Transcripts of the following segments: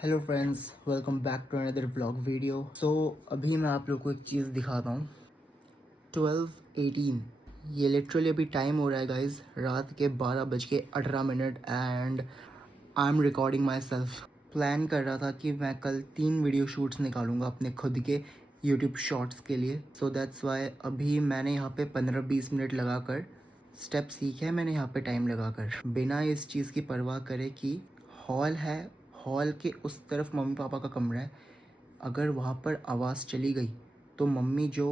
Hello friends, welcome back to another vlog video. अभी मैं आप लोग को एक चीज़ दिखाता हूँ। 12:18 ये लिटरली अभी टाइम हो रहा है गाइज, रात के 12:18 and I am recording my self. Plan कर रहा था कि मैं कल 3 वीडियो शूट्स निकालूंगा अपने खुद के यूट्यूब शॉर्ट्स के लिए। सो दैट्स वाई अभी मैंने यहाँ पे 15-20 मिनट लगाकर स्टेप सीखे हैं। मैंने यहाँ पे टाइम लगाकर बिना इस चीज़ की परवाह करे कि हॉल है, हॉल के उस तरफ मम्मी पापा का कमरा है। अगर वहाँ पर आवाज़ चली गई तो मम्मी जो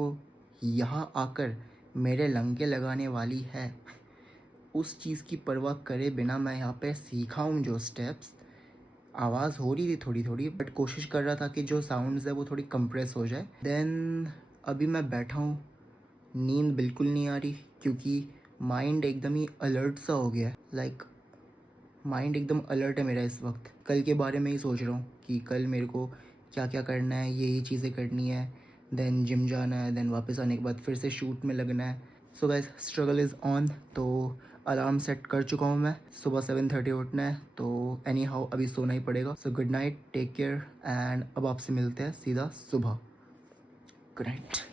यहाँ आकर मेरे लंके लगाने वाली है, उस चीज़ की परवाह करे बिना मैं यहाँ पे सीखा हूँ जो स्टेप्स। आवाज़ हो रही थी थोड़ी थोड़ी, बट कोशिश कर रहा था कि जो साउंड्स है वो थोड़ी कंप्रेस हो जाए। देन अभी मैं बैठा हूँ, नींद बिल्कुल नहीं आ रही क्योंकि माइंड एकदम ही अलर्ट सा हो गया है। लाइक माइंड एकदम अलर्ट है मेरा इस वक्त। कल के बारे में ही सोच रहा हूँ कि कल मेरे को क्या क्या करना है, ये चीज़ें करनी है, देन जिम जाना है, देन वापस आने के बाद फिर से शूट में लगना है। So guys, struggle is on. तो अलार्म सेट कर चुका हूँ मैं, सुबह 7:30 उठना है, तो एनी हाउ अभी सोना ही पड़ेगा। So good night, take care and अब आपसे मिलते हैं सीधा सुबह। Good night.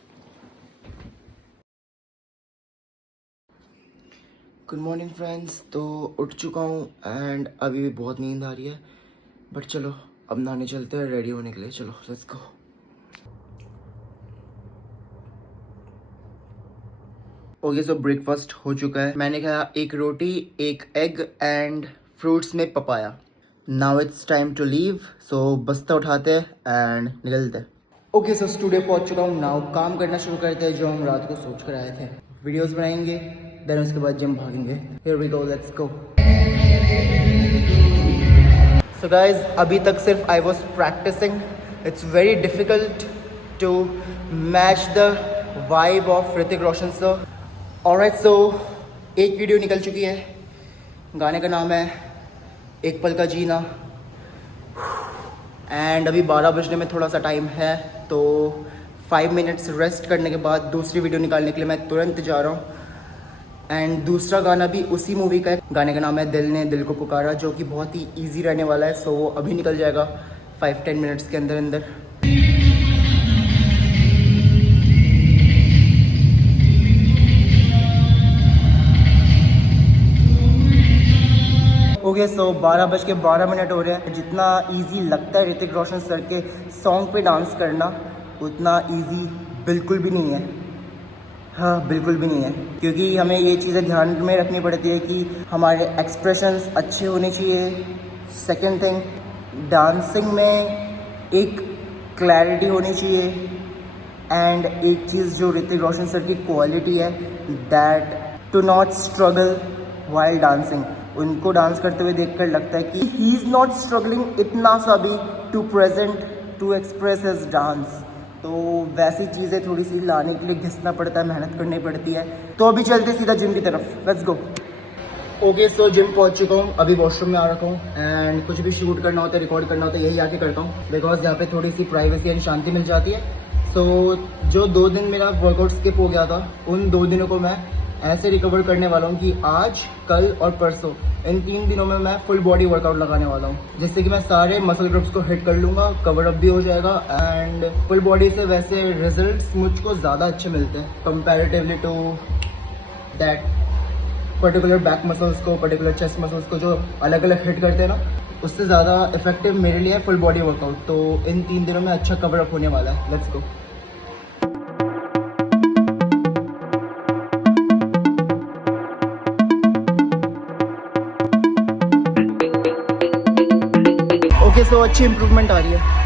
Good morning friends. तो उठ चुका हूँ एंड अभी भी बहुत नींद आ रही है, बट चलो अब नहाने चलते हैं रेडी होने के लिए। चलो let's go. Okay, so breakfast हो चुका है। मैंने खाया एक रोटी, एक एग एंड फ्रूट्स में papaya. Now it's time to leave. So बस्ता उठाते हैं एंड निकलते हैं। ओके, सो स्टूडियो पहुंच चुका हूँ। नाउ काम करना शुरू करते हैं जो हम रात को सोच कर आए थे। वीडियोस बनाएंगे, देन उसके बाद जिम भागेंगे। Here we go, let's go. So guys, अभी तक सिर्फ I was practising. It's very difficult to match the vibe of Hrithik Roshan sir. Alright, so एक वीडियो निकल चुकी है। गाने का नाम है एक पल का जीना एंड अभी 12 बजने में थोड़ा सा टाइम है, तो 5 मिनट्स रेस्ट करने के बाद दूसरी वीडियो निकालने के लिए मैं तुरंत जा रहा हूँ। एंड दूसरा गाना भी उसी मूवी का है। गाने का नाम है दिल ने दिल को पुकारा, जो कि बहुत ही ईजी रहने वाला है। सो वो अभी निकल जाएगा 5-10 मिनट्स के अंदर अंदर। ओके, सो 12:12 हो रहे हैं। जितना इजी लगता है ऋतिक रोशन सर के सॉन्ग पे डांस करना, उतना इजी बिल्कुल भी नहीं है। हाँ, बिल्कुल भी नहीं है, क्योंकि हमें ये चीज़ें ध्यान में रखनी पड़ती है कि हमारे एक्सप्रेशंस अच्छे होने चाहिए। सेकंड थिंग, डांसिंग में एक क्लैरिटी होनी चाहिए। एंड एक चीज़ जो ऋतिक रोशन सर की क्वालिटी है, that to not struggle while dancing. उनको डांस करते हुए देखकर लगता है कि ही इज़ नॉट स्ट्रगलिंग इतना सा भी to present, to express his dance. तो वैसी चीज़ें थोड़ी सी लाने के लिए घिसना पड़ता है, मेहनत करनी पड़ती है। तो अभी चलते सीधा जिम की तरफ, let's go. Okay, so gym पहुंच चुका हूँ। अभी वॉशरूम में आ रखा हूँ एंड कुछ भी शूट करना होता है, रिकॉर्ड करना होता है, यही आके करता हूँ, बिकॉज यहाँ पे थोड़ी सी प्राइवेसी एंड शांति मिल जाती है। सो जो 2 दिन मेरा वर्कआउट स्किप हो गया था, उन 2 दिनों को मैं ऐसे रिकवर करने वाला हूँ कि आज, कल और परसों, इन 3 दिनों में मैं फुल बॉडी वर्कआउट लगाने वाला हूँ, जिससे कि मैं सारे मसल ग्रुप्स को हिट कर लूँगा, कवर अप भी हो जाएगा। एंड फुल बॉडी से वैसे रिजल्ट्स मुझको ज़्यादा अच्छे मिलते हैं comparatively to that particular back muscles को, पर्टिकुलर चेस्ट मसल्स को जो अलग अलग हिट करते हैं ना, उससे ज़्यादा इफेक्टिव मेरे लिए फुल बॉडी वर्कआउट। तो इन 3 दिनों में अच्छा कवर अप होने वाला है। Let's go. ओके, सो अच्छी इंप्रूवमेंट आ रही है।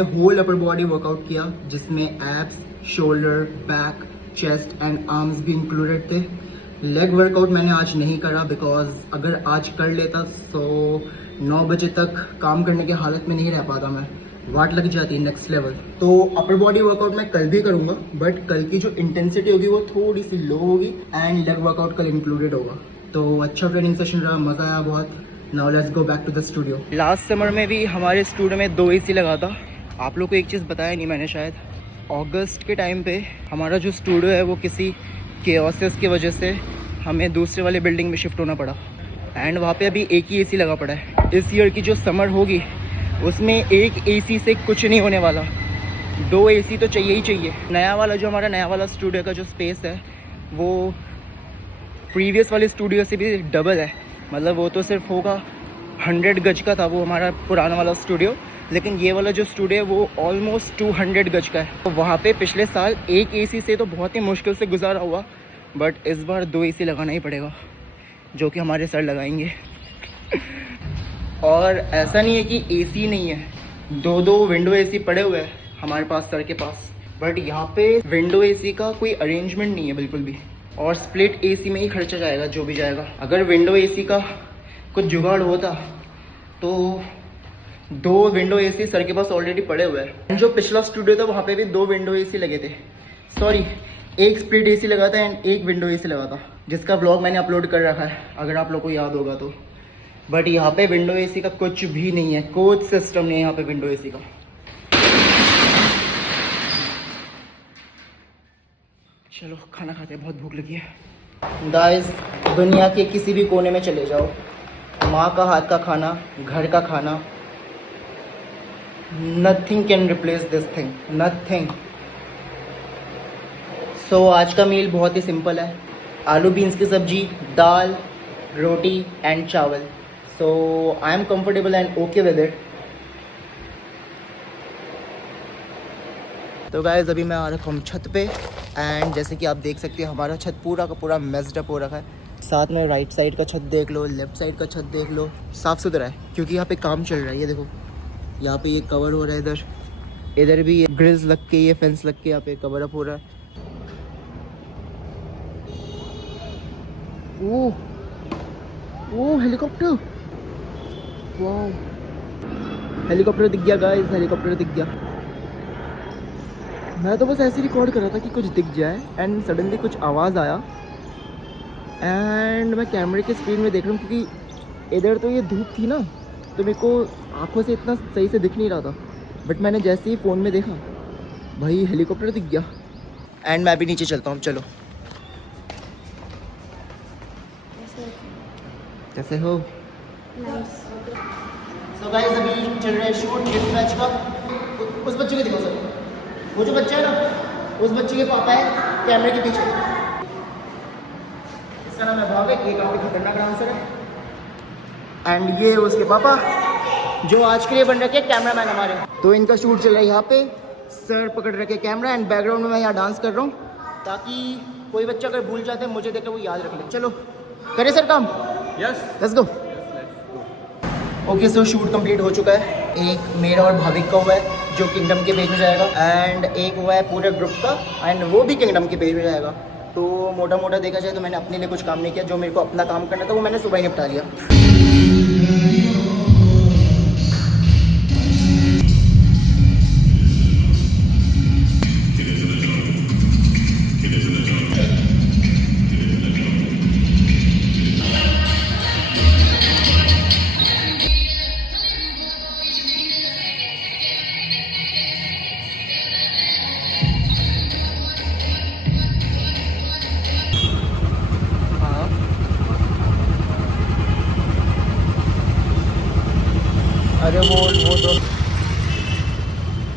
मैंने होल अपर बॉडी वर्कआउट किया, जिसमें abs, shoulder, back, chest and arms भी इंक्लूडेड थे। लेग वर्कआउट मैंने आज नहीं करा बिकॉज अगर आज कर लेता तो 9 बजे तक काम करने की हालत में नहीं रह पाता मैं, वाट लग जाती है नेक्स्ट लेवल। तो अपर बॉडी वर्कआउट मैं कल भी करूँगा, बट कल की जो इंटेंसिटी होगी वो थोड़ी सी लो होगी एंड लेग वर्कआउट कल इंक्लूडेड होगा। तो अच्छा ट्रेनिंग सेशन रहा, मज़ा आया बहुत। Now let's go back to the studio. Last summer में भी हमारे स्टूडियो में 2 AC लगा था। आप लोग को एक चीज़ बताया नहीं मैंने शायद, अगस्त के टाइम पे हमारा जो स्टूडियो है वो किसी केओसेस की वजह से हमें दूसरे वाले बिल्डिंग में शिफ्ट होना पड़ा एंड वहाँ पे अभी एक ही AC लगा पड़ा है। इस ईयर की जो समर होगी उसमें एक AC से कुछ नहीं होने वाला, 2 AC तो चाहिए ही चाहिए। नया वाला जो हमारा नया वाला स्टूडियो का जो स्पेस है वो प्रीवियस वाले स्टूडियो से भी डबल है, मतलब वो तो सिर्फ होगा 100 गज का था वो हमारा पुराना वाला स्टूडियो, लेकिन ये वाला जो स्टूडियो है वो ऑलमोस्ट 200 गज का है। तो वहाँ पे पिछले साल एक AC से तो बहुत ही मुश्किल से गुजारा हुआ, बट इस बार 2 AC लगाना ही पड़ेगा जो कि हमारे सर लगाएंगे। और ऐसा नहीं है कि AC नहीं है, 2 विंडो AC पड़े हुए हैं हमारे पास सर के पास, बट यहाँ पे विंडो AC का कोई अरेंजमेंट नहीं है बिल्कुल भी, और स्प्लिट AC में ही खर्चा जाएगा जो भी जाएगा। अगर विंडो AC का कुछ जुगाड़ होता तो 2 विंडो AC सर के पास ऑलरेडी पड़े हुए हैं। जो पिछला स्टूडियो था वहाँ पे भी 2 विंडो AC लगे थे, सॉरी एक स्प्लिट AC लगा था एंड एक विंडो AC लगा था, जिसका ब्लॉग मैंने अपलोड कर रखा है अगर आप लोग को याद होगा तो। बट यहाँ पे विंडो AC का कुछ भी नहीं है, कोई सिस्टम नहीं है यहाँ पे विंडो AC का। चलो खाना खाते हैं, बहुत भूख लगी है। गाइस दुनिया के किसी भी कोने में चले जाओ, माँ का हाथ का खाना, घर का खाना, nothing can replace this thing, nothing. So आज का मील बहुत ही सिंपल है, आलू बीन्स की सब्जी, दाल, रोटी एंड चावल। So I am comfortable and okay with it. तो गाइस अभी मैं आ रखा हूँ छत पे एंड जैसे कि आप देख सकते हैं हमारा छत पूरा का पूरा मेस्ड अप हो रखा है। साथ में राइट साइड का छत देख लो, लेफ्ट साइड का छत देख लो, साफ़ सुथरा है क्योंकि यहाँ पे काम चल रहा है। ये देखो यहाँ पे ये कवर हो रहा है, इधर भी ये ग्रिल्स लग के, ये फेंस लग के यहाँ पे कवर अप हो रहा है। ओह हेलीकॉप्टर, वाह हेलीकॉप्टर दिख गया गाइस, हेलीकॉप्टर दिख गया। मैं तो बस ऐसे रिकॉर्ड कर रहा था कि कुछ दिख जाए एंड सडनली कुछ आवाज़ आया एंड मैं कैमरे के स्क्रीन में देख रहा हूँ क्योंकि इधर तो ये धूप थी ना तो मेरे को आंखों से इतना सही से दिख नहीं रहा था, बट मैंने जैसे ही फ़ोन में देखा भाई हेलीकॉप्टर दिख गया एंड मैं भी नीचे चलता हूँ। चलो कैसे हो? So guys अभी चल रहा है शूट गिफ्ट मैच का। उस बच्चे को दिखाओ सर, वो जो बच्चा है ना उस बच्चे के पापा है कैमरे के पीछे, इसका नाम है भाविक, ये काफ़ी खतरनाक डांसर है एंड ये उसके पापा जो आज के लिए बन रखे कैमरा मैन हमारे। तो इनका शूट चल रहा है यहाँ पे, सर पकड़ रखे कैमरा एंड बैकग्राउंड में मैं यहाँ डांस कर रहा हूँ ताकि कोई बच्चा अगर भूल जाते हैं मुझे देखकर वो याद रख ले। चलो करे सर काम, yes let's go. Okay so shoot complete हो चुका है, एक मेरा और भाविक का हुआ है जो किंगडम के पेज में जाएगा एंड एक हुआ है पूरे ग्रुप का एंड वो भी किंगडम के पेज में जाएगा। तो मोटा मोटा देखा जाए तो मैंने अपने लिए कुछ काम नहीं किया, जो मेरे को अपना काम करना था वो मैंने सुबह ही निपटा लिया। अरे वो तो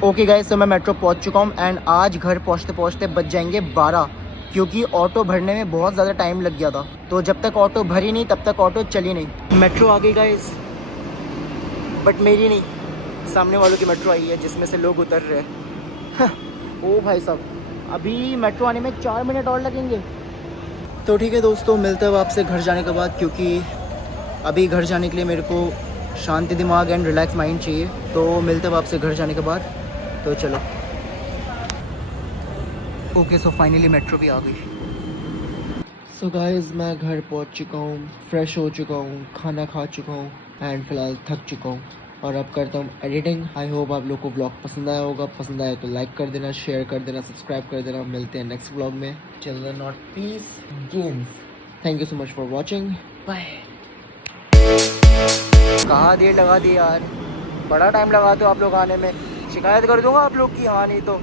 ओके गाइस, तो मैं मेट्रो पहुंच चुका हूं एंड आज घर पहुंचते पहुंचते बच जाएंगे 12 क्योंकि ऑटो भरने में बहुत ज़्यादा टाइम लग गया था। तो जब तक ऑटो भरी नहीं तब तक ऑटो चली नहीं। मेट्रो आ गई गाइस, बट मेरी नहीं, सामने वालों की मेट्रो आई है जिसमें से लोग उतर रहे हैं। ओ भाई साहब अभी मेट्रो आने में 4 मिनट और लगेंगे। तो ठीक है दोस्तों, मिलते हैं आपसे घर जाने के बाद, क्योंकि अभी घर जाने के लिए मेरे को शांति दिमाग एंड रिलैक्स माइंड चाहिए। तो मिलते हैं आपसे घर जाने के बाद। तो चलो। ओके सो फाइनली मेट्रो भी आ गई। सो गाइस मैं घर पहुंच चुका हूँ, फ्रेश हो चुका हूँ, खाना खा चुका हूँ एंड फिलहाल थक चुका हूँ और अब करता हूँ एडिटिंग। आई होप आप लोग को ब्लॉग पसंद आया होगा। पसंद आया तो लाइक कर देना, शेयर कर देना, सब्सक्राइब कर देना। मिलते हैं नेक्स्ट ब्लॉग में। Children not peace games. Thank you so much for watching, bye. कहाँ देर लगा दी यार, बड़ा टाइम लगा दो आप लोग आने में। शिकायत कर दूंगा आप लोग की, हाँ नहीं तो।